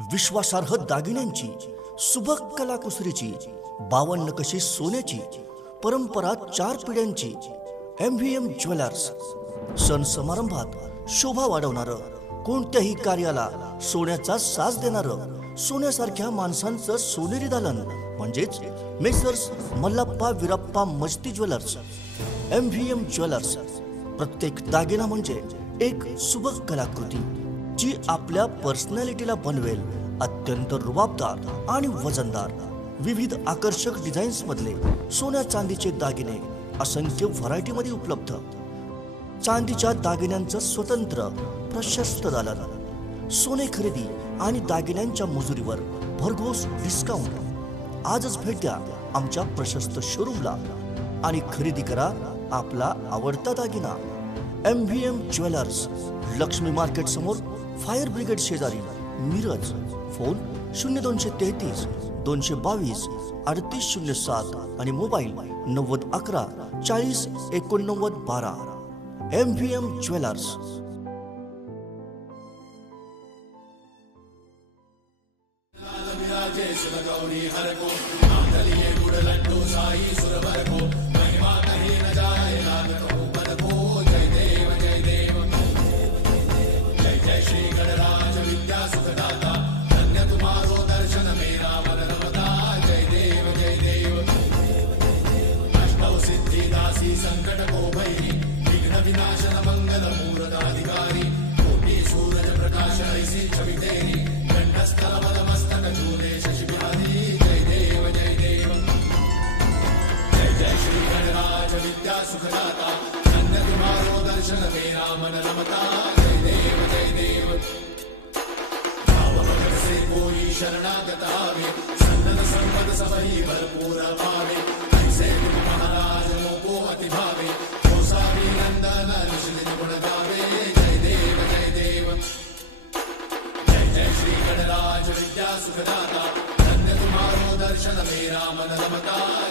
विश्वासार्ह दागिन्यांची, सुबक कलाकुसरीची, 52 नकाशे सोन्याची, परंपरा 4 पिढ्यांची MVM ज्वेलर्स। सण समारंभात शोभा वाढवणारं, कोणत्याही कार्याला सोन्याचा साज देणारं, सोन्यासारख्या माणसांचं सोनेरी दालन म्हणजेच मेसर्स मल्लाप्पा वीरप्पा मस्ती ज्वेलर्स। MVM jewellers. प्रत्येक दागिना म्हणजे एक सुबक कलाकृती जी आपल्या पर्सनॅलिटीला बनवेल अत्यंत रुबाबदार आणि वजनदार। विविध आकर्षक डिझाईन्स मधले सोन्या चांदीचे दागिने असंख्य व्हरायटी मध्ये उपलब्ध। चांदीच्या दागिन्यांचं स्वतंत्र प्रशस्त दालन, सोने खरेदी आणि दागिन्यांच्या मजुरीवर भरघोस डिस्काउंट। आजच भेट द्या आमच्या प्रशस्त शोरूमला आणि खरेदी करा आपला आवडता दागिना। MVM ज्वेलर्स, लक्ष्मी मार्केट समोर, फायर ब्रिगेड शेजारी, मिरज। फोन 0233 222 3807 आणि मोबाईल 9011 40 89 12। MVM jewellers. शरणागत आवे, सन्नत संपद सबही भरपूर पावे, ऐसे तुम महाराज मोको अति भावे, गोसावी नंदन ऋषि गुण गावे। जय देव जय देव, जय जय श्री गणराज विद्या सुखदाता, धन्य तुम्हारो दर्शन मेरा मन रमता।